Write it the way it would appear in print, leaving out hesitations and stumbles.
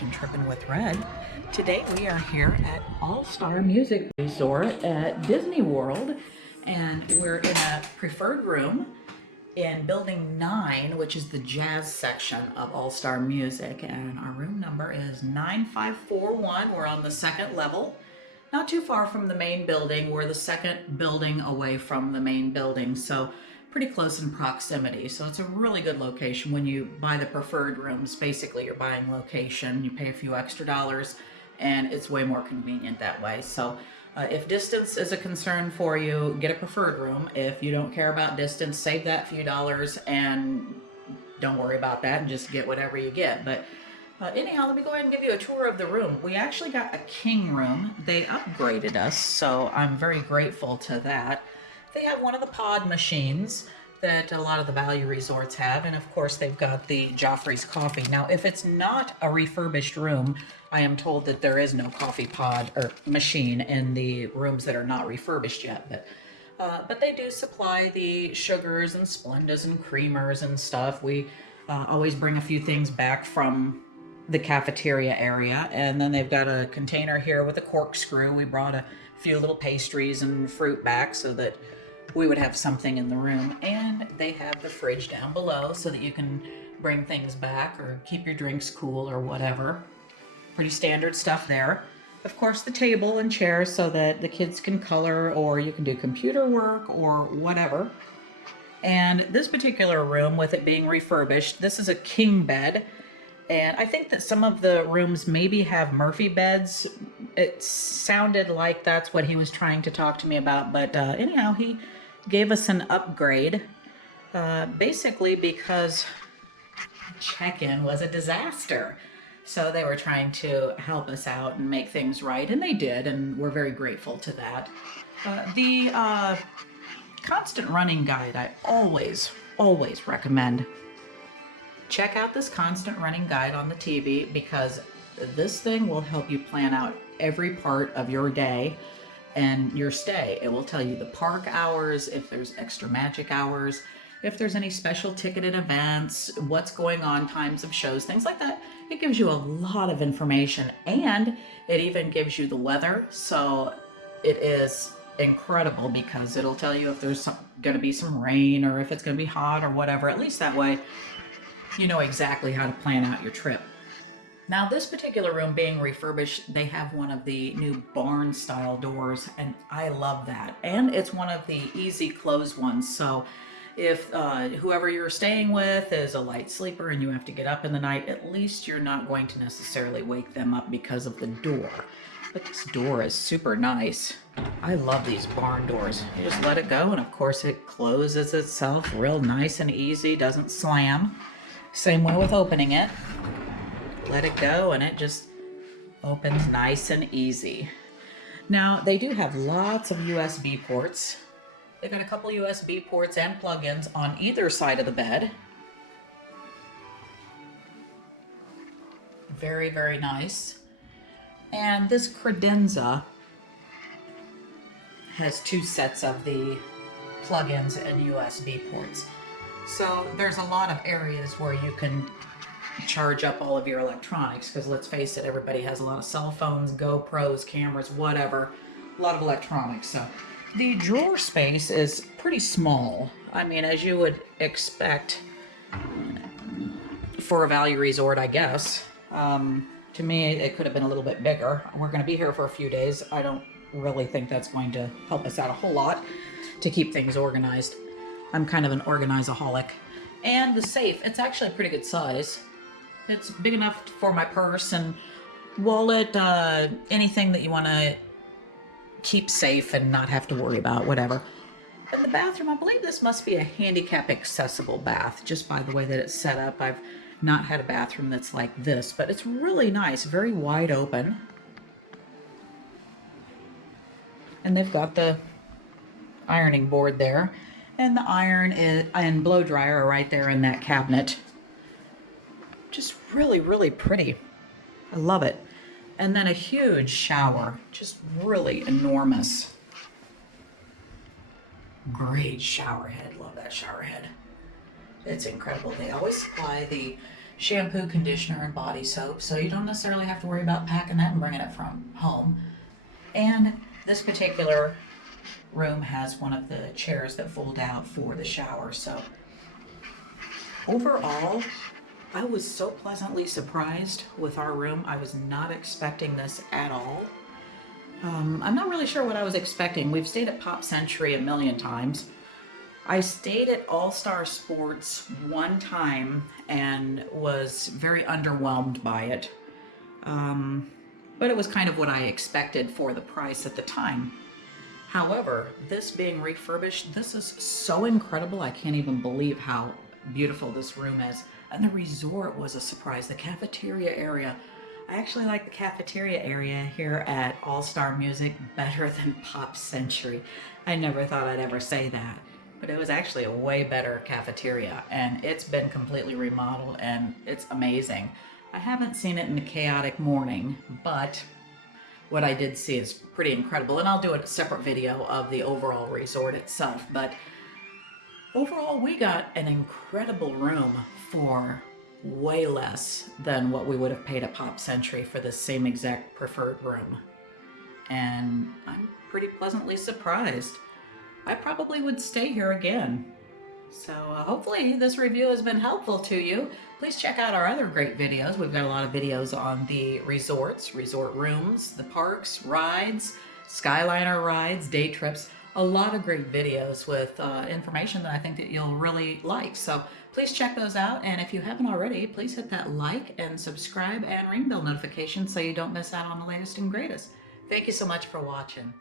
watching TripN With Red. Today we are here at All-Star Music Resort at Disney World, and we're in a preferred room in Building 9, which is the jazz section of All-Star Music, and our room number is 9541. We're on the second level, not too far from the main building. We're the second building away from the main building, so pretty close in proximity. So it's a really good location. When you buy the preferred rooms, basically you're buying location, you pay a few extra dollars, and it's way more convenient that way. So if distance is a concern for you, get a preferred room. If you don't care about distance, save that few dollars and don't worry about that and just get whatever you get. But anyhow, let me go ahead and give you a tour of the room. We actually got a king room. They upgraded us, so I'm very grateful to that. They have one of the pod machines that a lot of the value resorts have, and of course they've got the Joffrey's coffee. Now, if it's not a refurbished room, I am told that there is no coffee pod or machine in the rooms that are not refurbished yet, but they do supply the sugars and Splendas and creamers and stuff. We always bring a few things back from the cafeteria area, and then they've got a container here with a corkscrew. We brought a few little pastries and fruit back so that we would have something in the room, and they have the fridge down below so that you can bring things back or keep your drinks cool or whatever. Pretty standard stuff there. Of course, the table and chairs so that the kids can color, or you can do computer work or whatever. And this particular room, with it being refurbished, this is a king bed. And I think that some of the rooms maybe have Murphy beds. It sounded like that's what he was trying to talk to me about. But anyhow, he gave us an upgrade, basically because check-in was a disaster. So they were trying to help us out and make things right, and they did, and we're very grateful to that. The constant running guide, I always recommend. Check out this constant running guide on the TV, because this thing will help you plan out every part of your day and your stay. It will tell you the park hours, if there's extra magic hours, if there's any special ticketed events, what's going on, times of shows, things like that. It gives you a lot of information, and it even gives you the weather. So it is incredible, because it'll tell you if there's going to be some rain or if it's going to be hot or whatever. At least that way you know exactly how to plan out your trip. Now, this particular room being refurbished, they have one of the new barn style doors, and I love that. And it's one of the easy close ones. So if whoever you're staying with is a light sleeper and you have to get up in the night, at least you're not going to necessarily wake them up because of the door. But this door is super nice. I love these barn doors. You just let it go, and of course it closes itself real nice and easy, doesn't slam. Same way with opening it. Let it go and it just opens nice and easy. Now, they do have lots of USB ports. They've got a couple USB ports and plug-ins on either side of the bed. Very, very nice. And this credenza has two sets of the plug-ins and USB ports. So there's a lot of areas where you can charge up all of your electronics, because let's face it, everybody has a lot of cell phones, GoPros, cameras, whatever, a lot of electronics. So the drawer space is pretty small. I mean, as you would expect for a value resort, I guess. To me, it could have been a little bit bigger. We're going to be here for a few days. I don't really think that's going to help us out a whole lot to keep things organized. I'm kind of an organizaholic. And the safe, it's actually a pretty good size. It's big enough for my purse and wallet, anything that you want to keep safe and not have to worry about, whatever. But the bathroom, I believe this must be a handicap accessible bath, just by the way that it's set up. I've not had a bathroom that's like this, but it's really nice, very wide open. And they've got the ironing board there. And the iron and blow dryer are right there in that cabinet. Just really, really pretty. I love it. And then a huge shower, just really enormous. Great shower head. Love that shower head. It's incredible. They always supply the shampoo, conditioner, and body soap, so you don't necessarily have to worry about packing that and bringing it from home. And this particular room has one of the chairs that fold out for the shower. So overall, I was so pleasantly surprised with our room. I was not expecting this at all. I'm not really sure what I was expecting. We've stayed at Pop Century a million times. I stayed at All Star Sports one time and was very underwhelmed by it. But it was kind of what I expected for the price at the time. However, this being refurbished, this is so incredible. I can't even believe how beautiful this room is. And the resort was a surprise. The cafeteria area. I actually like the cafeteria area here at All Star Music better than Pop Century. I never thought I'd ever say that, but it was actually a way better cafeteria, and it's been completely remodeled and it's amazing. I haven't seen it in a chaotic morning, but what I did see is pretty incredible, and I'll do a separate video of the overall resort itself. But overall, we got an incredible room for way less than what we would have paid at Pop Century for the same exact preferred room. And I'm pretty pleasantly surprised. I probably would stay here again. So hopefully this review has been helpful to you. Please check out our other great videos. We've got a lot of videos on the resorts, resort rooms, the parks, rides, Skyliner rides, day trips. A lot of great videos with information that I think that you'll really like. So please check those out. And if you haven't already, please hit that like and subscribe and ring bell notifications so you don't miss out on the latest and greatest. Thank you so much for watching.